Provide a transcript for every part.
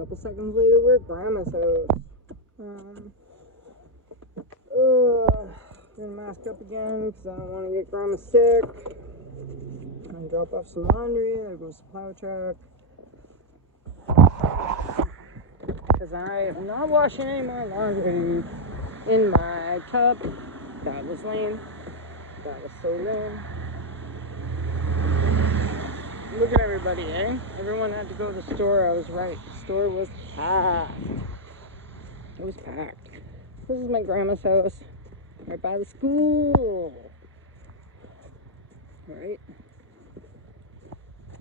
couple seconds later, we're at Grandma's house. Gonna mask up again because I don't want to get Grandma sick. And drop off some laundry. There goes the plow truck. Because I am not washing any more laundry in my tub. That was lame. That was so lame. Look at everybody, eh? Everyone had to go to the store. I was right. The store was packed. It was packed. This is my grandma's house. Right by the school. Right?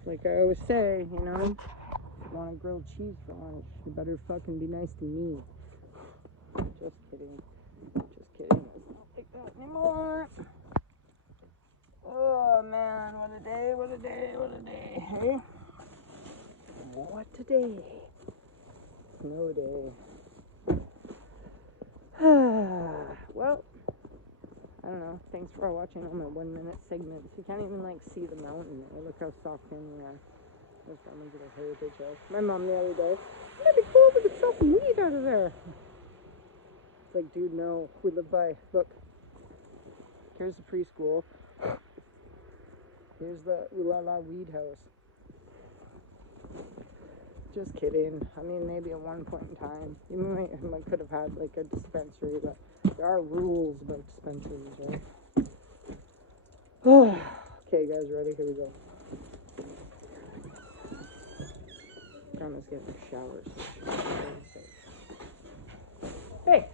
Like I always say, you know, if you want a grilled cheese for lunch, you better fucking be nice to me. Just kidding. Just kidding. It's not like that anymore. Oh man, what a day, what a day, what a day, hey? What a day. Snow day. Well, I don't know. Thanks for watching all my 1 minute segments. You can't even like see the mountain there. Look how soft in we are. There's Grandma's little heritage house. My mom the other day, it'd be cool if we could sell some weed out of there. It's like, dude, no. We live by, look. Here's the preschool. Here's the Ooh La La weed house. Just kidding. I mean, maybe at one point in time, you might could have had like a dispensary, but there are rules about dispensaries, right? Okay, guys, ready? Here we go. Grandma's getting a shower. So hey!